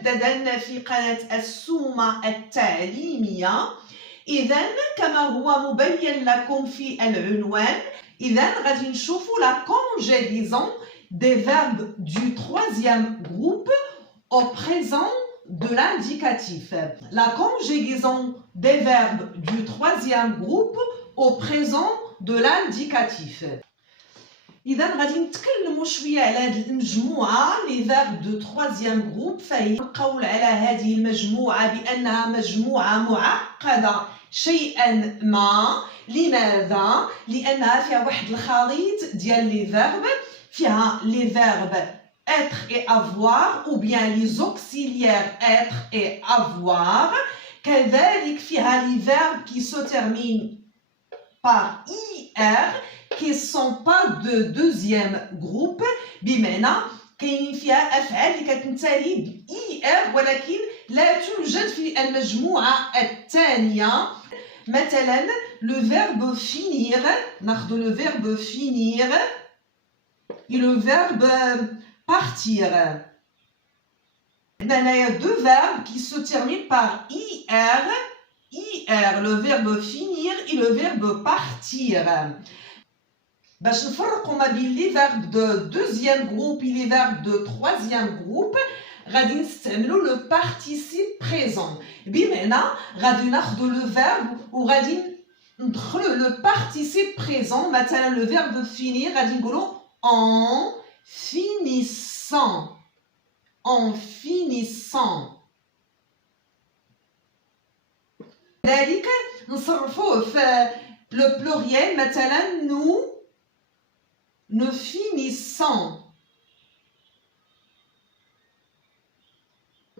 مجددا في قناة السومة التعليمية. إذا كما هو مبين لكم في العنوان، إذا غادي نشوفوا la conjugaison des verbes du troisième groupe au présent de l'indicatif. La conjugaison des verbes du troisième groupe au présent de l'indicatif. إذا غادي نتكلموا شوية على هذه المجموعة لي فيرب دو تروازيام جروب، فهي نقول على هذه المجموعة بأنها مجموعة معقدة شيئا ما. لماذا؟ لأنها فيها واحد الخليط ديال لي فيرب، فيها لي فيرب être et avoir ou bien les auxiliaires être et avoir. كذلك فيها لي فيرب qui se terminent par IR qui ne sont pas de deuxième groupe، بمعنى كاين فيها افعال اللي كتنتهي ب IR ولكن لا توجد في المجموعه الثانيه. مثلا le verbe finir، ناخذ le verbe finir et le verbe partir. Il y a deux verbes qui se terminent par IR. IR, le verbe finir et le verbe partir. باش نفرقوا ما بين لي فيرب دو دوزيام جروب لي فيرب دو تروازيام جروب غادي نستعملوا لو بارتيسيب بريزون، بمعنى غادي ناخذوا لو فيرب وغادي ندخلوا لو بارتيسيب بريزون. مثلا لو فيرب فينير غادي نقولوا en finissant، en finissant. كذلك نصرفوه في لو بلوريال، مثلا nous ne finissons،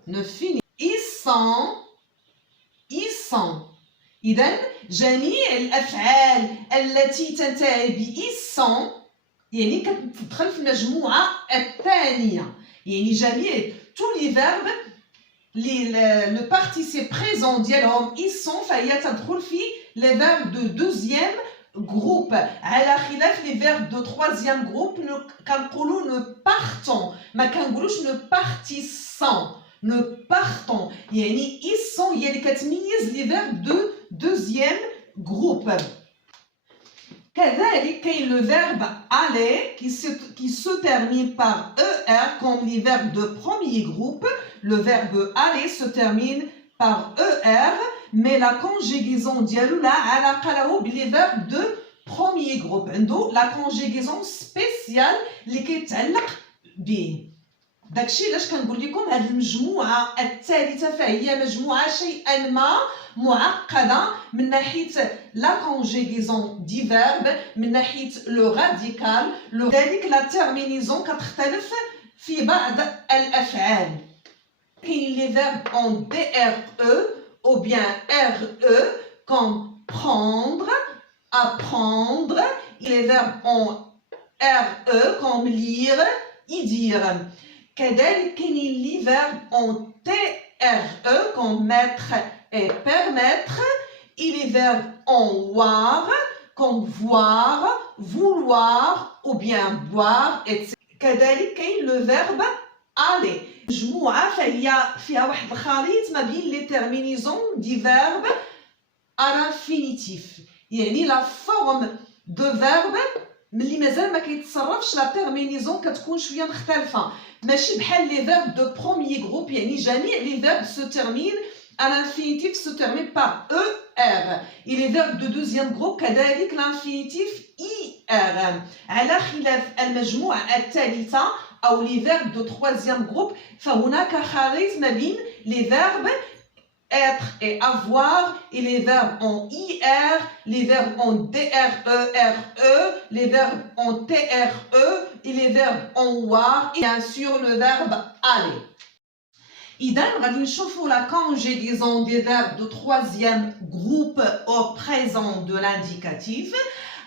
ne finissons. ils sont، ils sont. إذن جميع الأفعال التي تنتهي ب ils sont يعني كتدخل في المجموعة الثانية، يعني جميع tous les verbes le participe présent ديالهم ils sont فهي تدخل في les verbes de deuxième groupe، على خلاف les verbes de troisième groupe كنقولوا ne partons، ما كنقولوش ne partissons، ne partons. يعني ils sont هي اللي كتميز les verbes de deuxième groupe. كذلك كاين le verbe aller qui se termine par ER comme les verbes de premier groupe. Le verbe aller se termine par ER mais la conjugaison ديالو لا علاقة له بلي verbe de premier groupe، عنده la conjugaison spéciale اللي كيتعلق به. داكشي علاش كنقول لكم هذه المجموعة الثالثة فهي مجموعة شيئا ما معقدة من ناحية لا conjugaison دي verbe، من ناحية لو راديكال، كذلك لا terminaison كتختلف في بعض الأفعال. كاين لي verbe en DRE ou bien RE comme prendre، apprendre، et les verbes en RE comme lire et dire. كذلك كاينين لي verbe en TRE comme mettre et permettre et les verbes en voir comme voir، vouloir ou bien boire etc. كذلك كاين le verbe aller. مجموعة فهي فيها واحد الخليط ما بين لي terminaisons دي verbe à l'infinitif، يعني لا فورم دو verbe ملي مازال ما كيتصرفش لا terminaison كتكون شويه مختلفه، ماشي بحال لي verbe de premier groupe، يعني جميع لي verbe se terminent à l'infinitif se termine par ER et les verbes de deuxième groupe كذلك l'infinitif IR، على خلاف المجموعة الثالثة أو les verbes de troisième groupe فهناك خليط ما بين les verbes être et avoir et les verbes en IR, les verbes en DRE, les verbes en TRE et les verbes en WAR et bien sûr le verbe aller. إذا غادي نشوفوا la conjugaison des verbes de troisième groupe au présent de l'indicatif.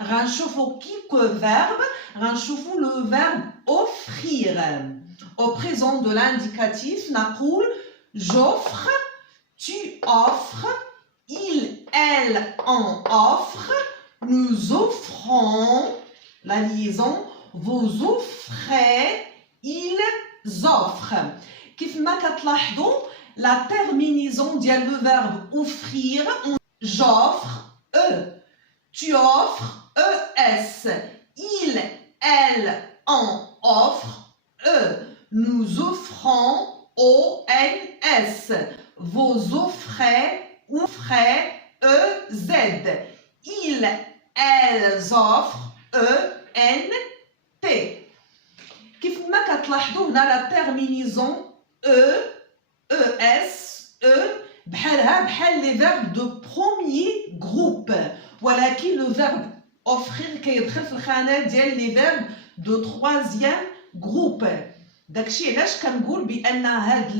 غنشوفوا quelques verbes. غنشوفوا le verbe offrir. Au présent de l'indicatif نقول j'offre، tu offres، il, elle en offre، nous offrons، la liaison, vous offrez، ils offrent. كيف ما كتلاحظوا la terminaison ديال le verbe offrir j'offre tu offres es il elle en offre nous offrons ons vous offrez ez ils elles offrent ent كيف ما كتلاحظوا هنا la terminaison es بحال les verbes de premier groupe ولكن le verbe offrir كيدخل في الخانه ديال les verbes de troisième groupe داكشي علاش كنقول بان هاد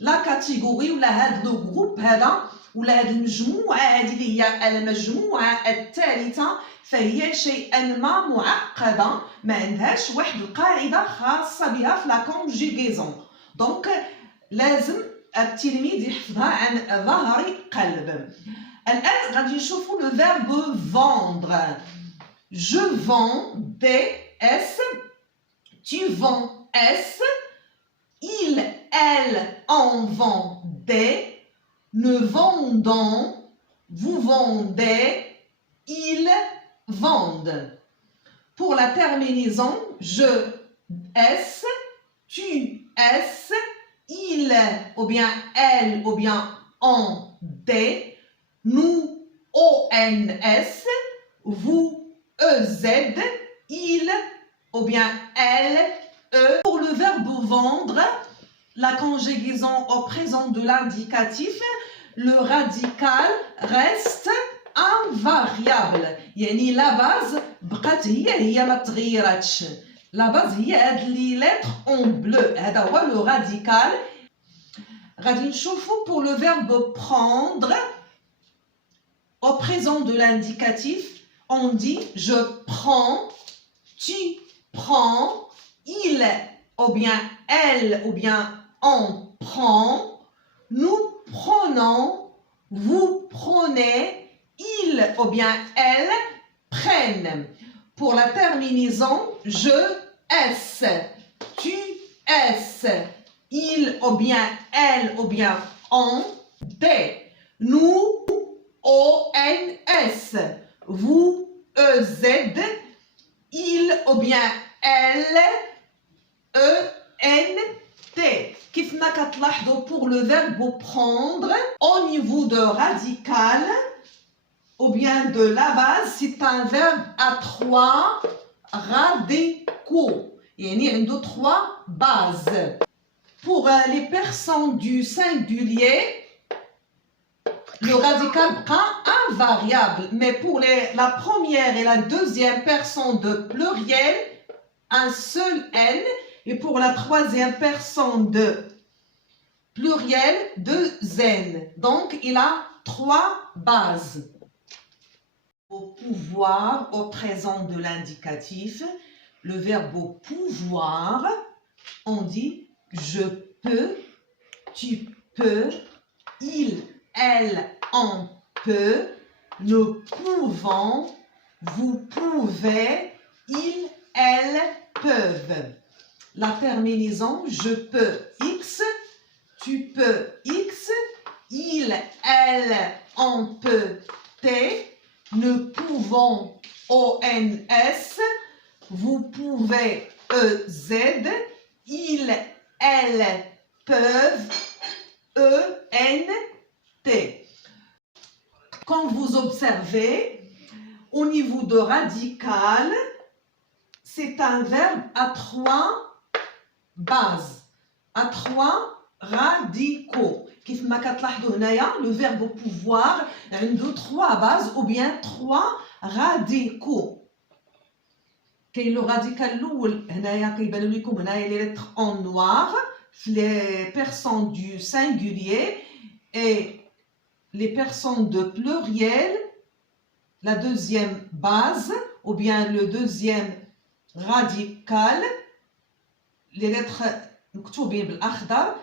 لا كاتيجوري ولا هاد لو جروب هذا ولا هاد المجموعه هذه اللي هي المجموعه الثالثه فهي شيئا ما معقده ما عندهاش واحد القاعده خاصه بها في لا كونجيغيزون دونك لازم التلميذ يحفظها عن ظهر قلب. الان غادي نشوفوا لو فيرب vendre. Je vends des s, tu vends s, il elle en vend des, nous vendons, vous vendez, ils vendent. Pour la terminaison, je s, tu s, il ou bien elle ou bien on des, nous ons, vous ez, il ou bien elle, eux. Pour le verbe vendre, la conjugaison au présent de l'indicatif, le radical reste invariable. يعني la base بقات هي ما تغيراتش. La base هي هاد لي lettres en bleu. هذا هو le radical. غادي نشوفوا pour le verbe prendre au présent de l'indicatif, on dit je prends, tu prends, il ou bien elle ou bien on prend, nous prenons, vous prenez, ils ou bien elles prennent. Pour la terminaison, je es, tu es, il ou bien elle ou bien on, des, nous ons, vous ez, il ou bien elle ent. كيف ما كتلاحظوا pour le verbe prendre au niveau de radical ou bien de la base c'est un verbe à 3 radicaux يعني عنده 3 bases. Pour les personnes du singulier le radical bqa invariable mais pour la première et la deuxième personne de pluriel un seul n et pour la troisième personne de pluriel, deux n. Donc, il a 3 bases. Au pouvoir, au présent de l'indicatif, le verbe pouvoir, on dit je peux, tu peux, il, elle, on peut, nous pouvons, vous pouvez, ils, elles peuvent. La terminaison, je peux x, tu peux x, il, elle, on peut t, nous pouvons ons, vous pouvez ez, ils, elles peuvent ent. Comme vous observez, au niveau de radical, c'est un verbe à 3 bases, à 3 radicaux. كيف ما كتلاحظوا هنايا le verbe pouvoir عنده 3 bases ou bien 3 radicaux. كاين لو راديكال الاول هنايا كيبانوا لكم هنايا لي lettres en noir في les personnes du singulier et les personnes de pluriel la deuxième base ou bien le deuxième radical les lettres مكتوبين بالاخضر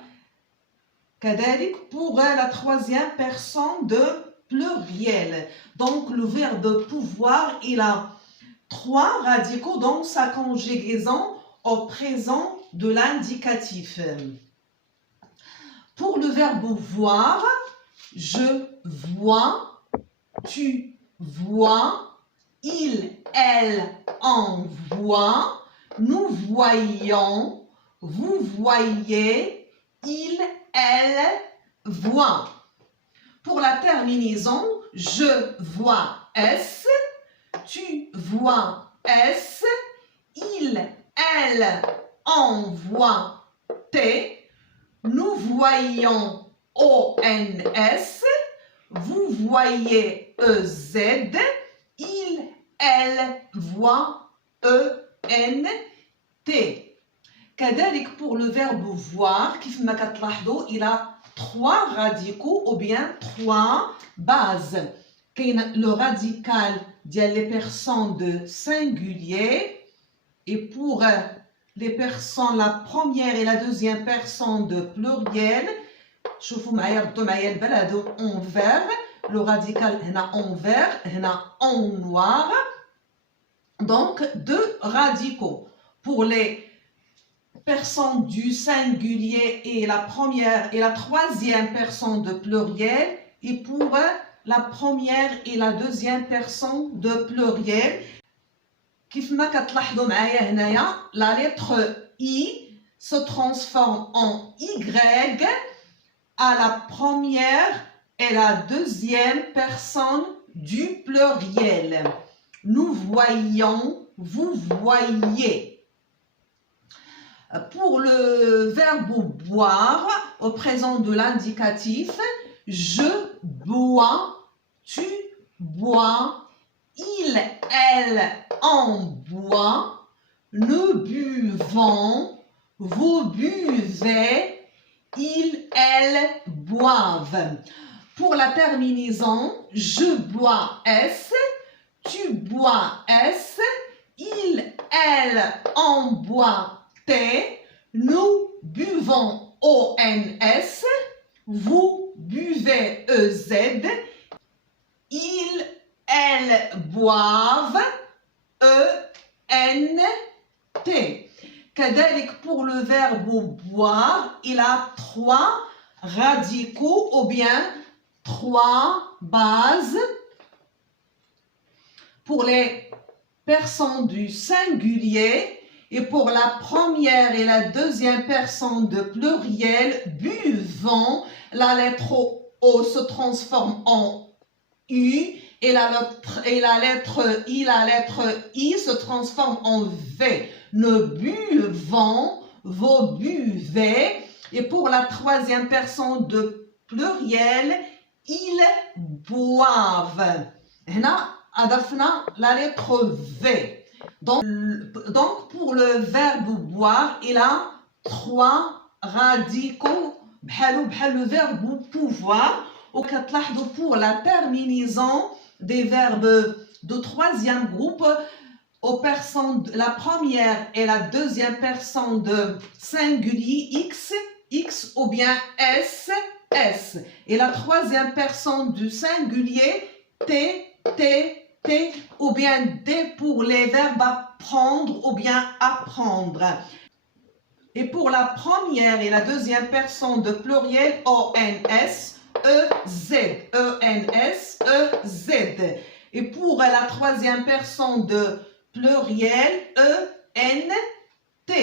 كذلك pour la troisième personne de pluriel. Donc le verbe pouvoir il a 3 radicaux dans sa conjugaison au présent de l'indicatif. Pour le verbe voir, je vois, tu vois, il, elle envoie, nous voyons, vous voyez, il, elle voit. Pour la terminaison, je vois S, tu vois S, il, elle envoie T, nous voyons ONS, vous voyez EZ, il, elle voit ENT. كذلك pour le verbe voir, كيف ما كتلاحظوا il a 3 radicaux ou bien 3 bases. كاين le radical ديال les personnes de singulier et pour les personnes la première et la deuxième personne de pluriel. شوفوا معايا ردوا معايا البال هادو envers, le radical هنا envers, هنا en noir. Donc 2 radicaux pour les personnes du singulier et la première et la troisième personne de pluriel, et pour la première et la deuxième personne de pluriel. كيف ما كتلاحظوا معايا هنايا la lettre I se transforme en Y à la première et la deuxième personne du pluriel. Nous voyons, vous voyez. Pour le verbe boire, au présent de l'indicatif, je bois, tu bois, il, elle en boit, nous buvons, vous buvez, ils, elles boivent. Pour la terminaison, je bois S, tu bois S, il, elle en boit T, nous buvons ONS, vous buvez EZ, ils, elles boivent ENT. كذلك pour le verbe boire, il a 3 radicaux ou bien 3 bases. Pour les personnes du singulier et pour la première et la deuxième personne de pluriel, buvons, la lettre O se transforme en U et la lettre I se transforme en V. Nous buvons, vous buvez. Et pour la troisième personne de pluriel, ils boivent. هنا أضفنا la lettre V. Donc pour le verbe boire, il a 3 radicaux بحال le verbe pouvoir. وكتلاحظوا pour la terminaison des verbes de troisième groupe, aux personnes, la première et la deuxième personne de singulier X, X ou bien S, S. Et la troisième personne du singulier T, T, T ou bien D pour les verbes apprendre ou bien apprendre. Et pour la première et la deuxième personne de pluriel ONS, EZ, ENS, EZ. Et pour la troisième personne de pluriel, ENT.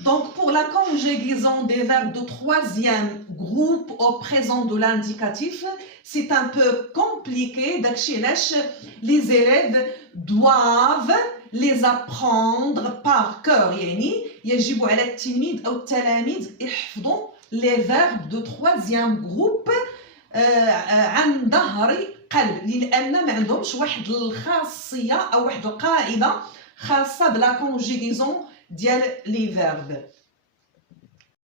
Donc pour la conjugaison des verbes de troisième groupe au présent de l'indicatif, c'est un peu compliqué. Les élèves doivent les apprendre par cœur. يعني يجب على التلميذ أو التلاميذ يحفظوا les verbes de troisième groupe عن ظهر قلب، لأن ما عندهمش واحد الخاصية أو واحد القاعدة خاصة بلا conjugaison ديال les verbes.